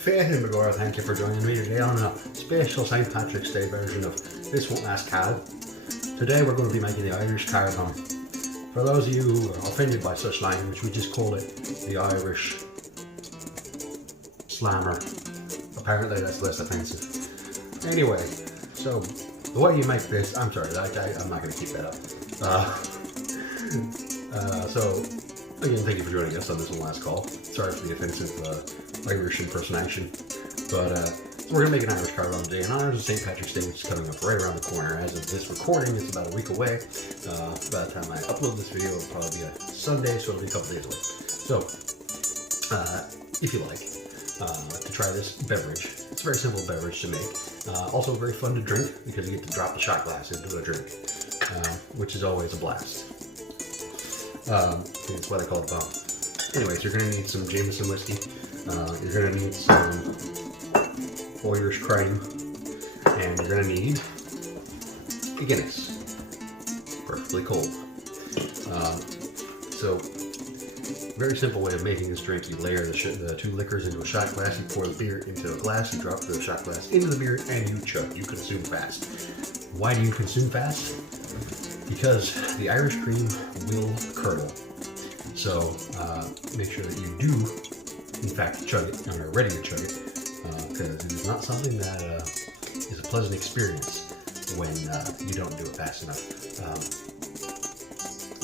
Faith and Begora, thank you for joining me today on a special St. Patrick's Day version of This Won't Last Cow. Today we're going to be making the Irish Carbomb. For those of you who are offended by such language, we just call it the Irish slammer. Apparently that's less offensive. Anyway, so the way you make this, I'm sorry, I'm not going to keep that up. So again, thank you for joining us on this one last call. Sorry for the offensive Irish impersonation, but we're going to make an Irish Carbomb today in honor of St. Patrick's Day, which is coming up right around the corner. As of this recording, it's about a week away. By the time I upload this video, it'll probably be a Sunday, so it'll be a couple days away. So, if you like to try this beverage, it's a very simple beverage to make. Also very fun to drink because you get to drop the shot glass into a drink, which is always a blast. That's why they call it bomb. Anyways, you're going to need some Jameson whiskey. You're going to need some Irish cream, and you're going to need a Guinness, perfectly cold. So, very simple way of making this drink. You layer the two liquors into a shot glass, you pour the beer into a glass, you drop the shot glass into the beer, and you chug. You consume fast. Why do you consume fast? Because the Irish cream will curdle. So make sure that you do, in fact, chug it, and are ready to chug it, because it is not something that is a pleasant experience when you don't do it fast enough.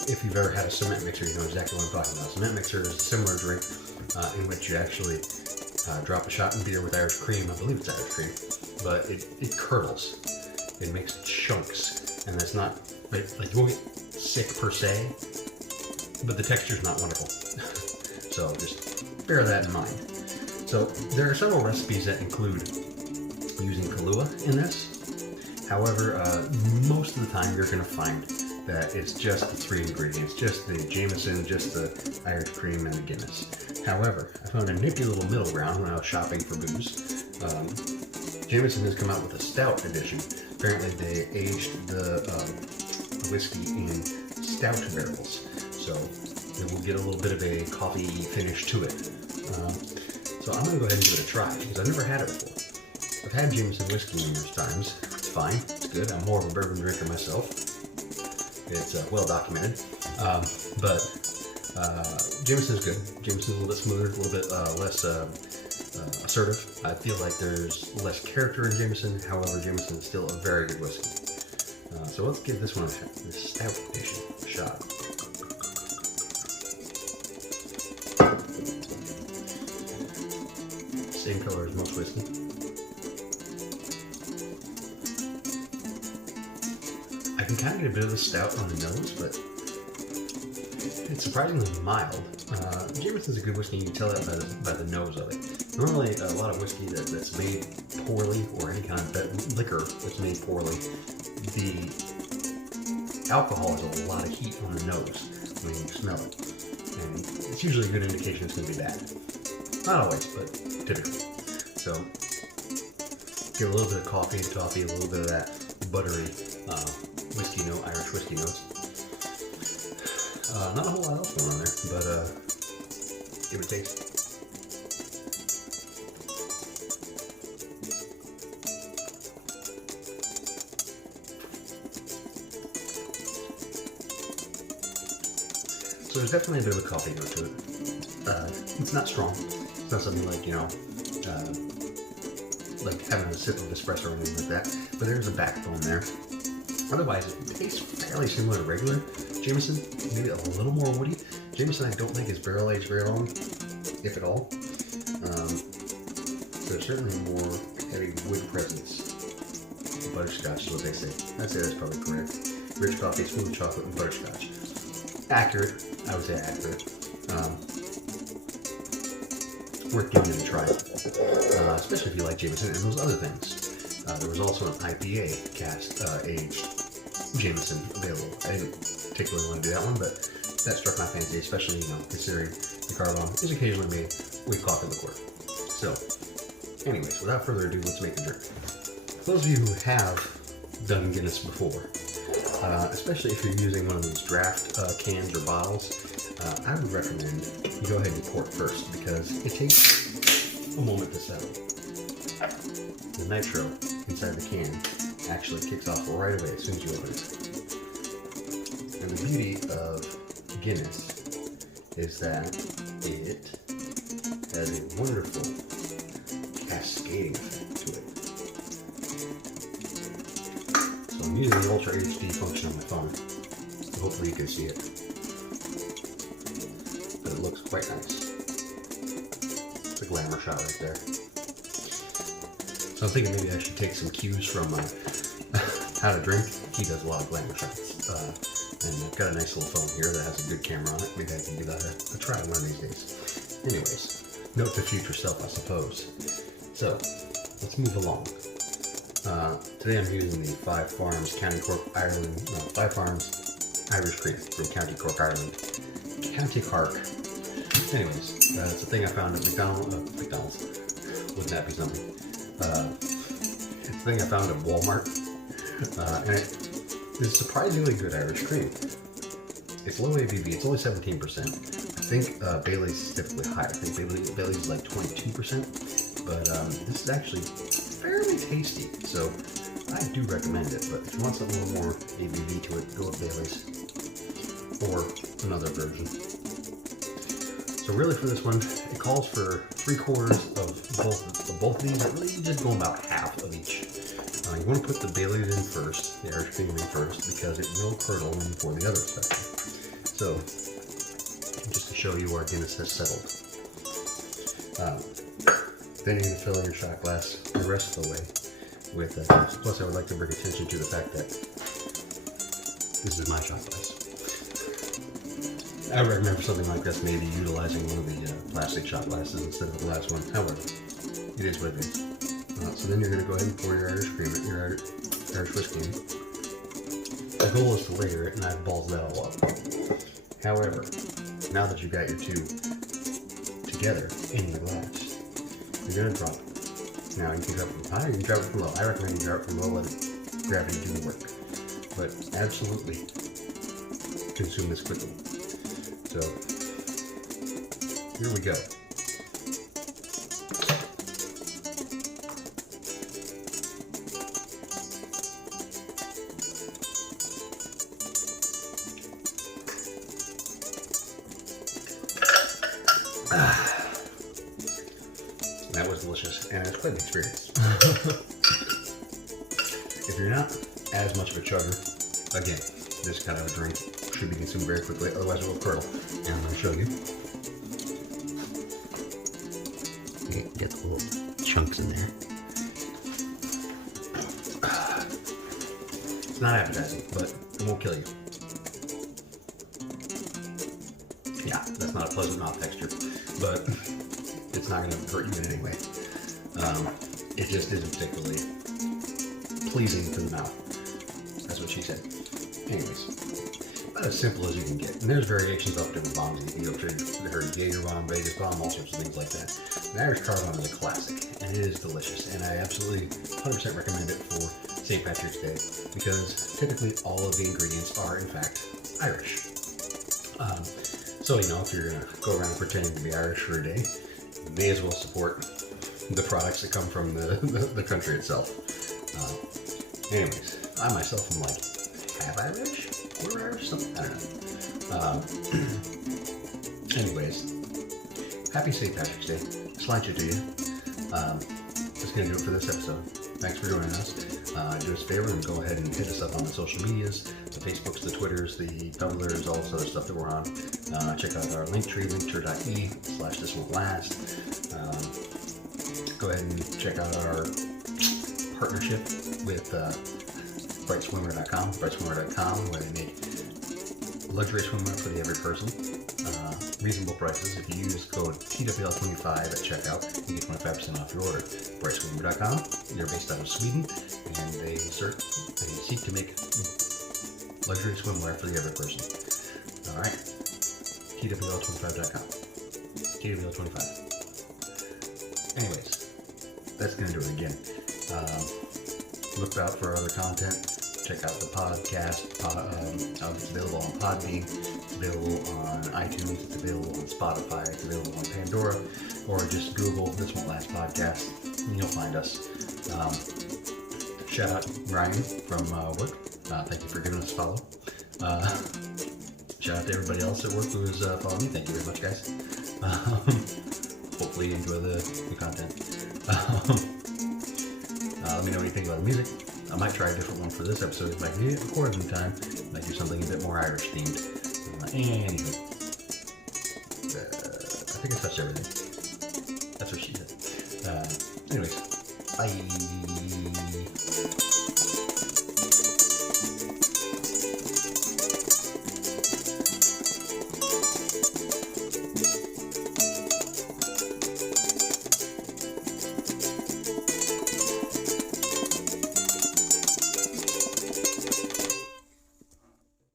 If you've ever had a cement mixer, you know exactly what I'm talking about. Cement mixer is a similar drink in which you actually drop a shot in beer with Irish cream. I believe it's Irish cream, but it curdles. It makes chunks, and that's not like you won't get sick per se, but the texture's not wonderful. So just bear that in mind. So there are several recipes that include using Kahlua in this. However, most of the time you're going to find that it's just the three ingredients, just the Jameson, just the Irish cream, and the Guinness. However, I found a nifty little middle ground when I was shopping for booze. Jameson has come out with a stout edition. Apparently they aged the whiskey in stout barrels, so it will get a little bit of a coffee finish to it. So I'm going to go ahead and give it a try, because I've never had it before. I've had Jameson whiskey numerous times. It's fine, it's good. I'm more of a bourbon drinker myself. It's well documented. But Jameson is good. Jameson is a little bit smoother, a little bit less assertive. I feel like there's less character in Jameson. However, Jameson is still a very good whiskey. So let's give this one, this stout edition, a shot. Same color as most whiskey. I can kind of get a bit of the stout on the nose, but it's surprisingly mild. Jameson's a good whiskey, you can tell that by the nose of it. Normally, a lot of whiskey that's made poorly, or any kind of liquor that's made poorly, the alcohol has a lot of heat on the nose when you smell it. And it's usually a good indication it's going to be bad. Not always, but typically. So, get a little bit of coffee and toffee, a little bit of that buttery whiskey note, Irish whiskey notes. Not a whole lot else going on there, but give it a taste. So there's definitely a bit of a coffee note to it. It's not strong. It's not something like, like having a sip of espresso or anything like that. But there's a backbone there. Otherwise, it tastes fairly similar to regular Jameson. Maybe a little more woody. Jameson, I don't think is barrel aged very long, if at all. There's certainly more heavy wood presence. Butterscotch is what they say. I'd say that's probably correct. Rich coffee, smooth chocolate, and butterscotch. Accurate. I would say accurate. Worth giving it a try. Especially if you like Jameson and those other things. There was also an IPA aged Jameson available. I didn't particularly want to do that one, but that struck my fancy, especially, considering the Carbomb is occasionally made with coffee liqueur. So, anyways, without further ado, let's make the drink. For those of you who have done Guinness before, especially if you're using one of these draft cans or bottles, I would recommend you go ahead and pour it first, because it takes a moment to settle. The nitro inside the can actually kicks off right away as soon as you open it. And the beauty of Guinness is that it has a wonderful cascading effect to it. So I'm using the Ultra HD function on my phone, so hopefully you can see it. But it looks quite nice. It's a glamour shot right there. So I'm thinking maybe I should take some cues from How to Drink. He does a lot of glamour shots. And I've got a nice little phone here that has a good camera on it. Maybe I can give that a try one of these days. Anyways, note to future self, I suppose. So, let's move along. Today I'm using the Five Farms Irish Cream from County Cork, Ireland. County Cork. Anyways, it's a thing I found at McDonald's. Wouldn't that be something? It's a thing I found at Walmart. And it is surprisingly good Irish cream. It's low ABV, it's only 17%. I think Bailey's is typically higher. I think Bailey's is like 22%. But this is actually fairly tasty. So I do recommend it. But if you want something a little more ABV to it, go with Bailey's. Or another version. So really for this one, it calls for 3/4 of both of these. But really, you just go about half of each. You want to put the Baileys in first, the Irish cream in first, because it will curdle in before the other section. So, just to show you where Guinness has settled. Then you're going to fill in your shot glass the rest of the way with Guinness. Plus, I would like to bring attention to the fact that this is my shot glass. I would recommend for something like this, maybe utilizing one of the plastic shot glasses instead of the glass one. However, it is what it is. So then you're going to go ahead and pour your Irish cream, your Irish whiskey in. The goal is to layer it, and I've ballsed that all up. However, now that you've got your two together in the glass, you're going to drop it. Now you can drop it from high, you can drop it from low. I recommend you drop it from low, let gravity do the work. But absolutely consume this quickly. So here we go. That was delicious, and it was quite an experience. If you're not as much of a chugger, again, this kind of a drink should be consumed very quickly, otherwise it will curdle. And I'm going to show you. Get the little chunks in there. It's not appetizing, but it won't kill you. Yeah, that's not a pleasant mouth texture, but it's not going to hurt you in any way. It just isn't particularly pleasing to the mouth. That's what she said. Anyways, about as simple as you can get. And there's variations of different bombs. You can go to her Jaeger bomb, Vegas bomb, all sorts of things like that. The Irish Carbomb is a classic, and it is delicious. And I absolutely 100% recommend it for St. Patrick's Day, because typically all of the ingredients are in fact Irish. So, you know, if you're going to go around pretending to be Irish for a day, you may as well support the products that come from the country itself. Anyways, I myself am like, half Irish? Quarter Irish? Something? I don't know. Anyways, happy St. Patrick's Day. Sláinte to you. That's going to do it for this episode. Thanks for joining us. Do us a favor and go ahead and hit us up on the social medias, the Facebooks, the Twitters, the Tumblrs, all this other stuff that we're on. Check out our link tree, linktree.ee/thiswon'tlast. Go ahead and check out our partnership with brightswimmer.com, where they make luxury swimwear for the every person. Reasonable prices. If you use code TWL25 at checkout, you get 25% off your order. Brightswimmer.com. They're based out of Sweden, and they seek to make luxury swimwear for the every person. All right. TWL25.com. TWL25. Anyways, that's going to do it again. Look out for other content. Check out the podcast. It's available on Podbean. It's available on iTunes. It's available on Spotify. It's available on Pandora. or just Google This Won't Last Podcast, and you'll find us. Shout out Ryan from work. Thank you for giving us a follow. Shout out to everybody else at work who's following me. Thank you very much, guys. Hopefully you enjoy the content. Let me know what you think about the music. I might try a different one for this episode if I can get it recorded in time. Might do something a bit more Irish themed. Anywho, I think I touched everything. That's what she said. Anyways, bye.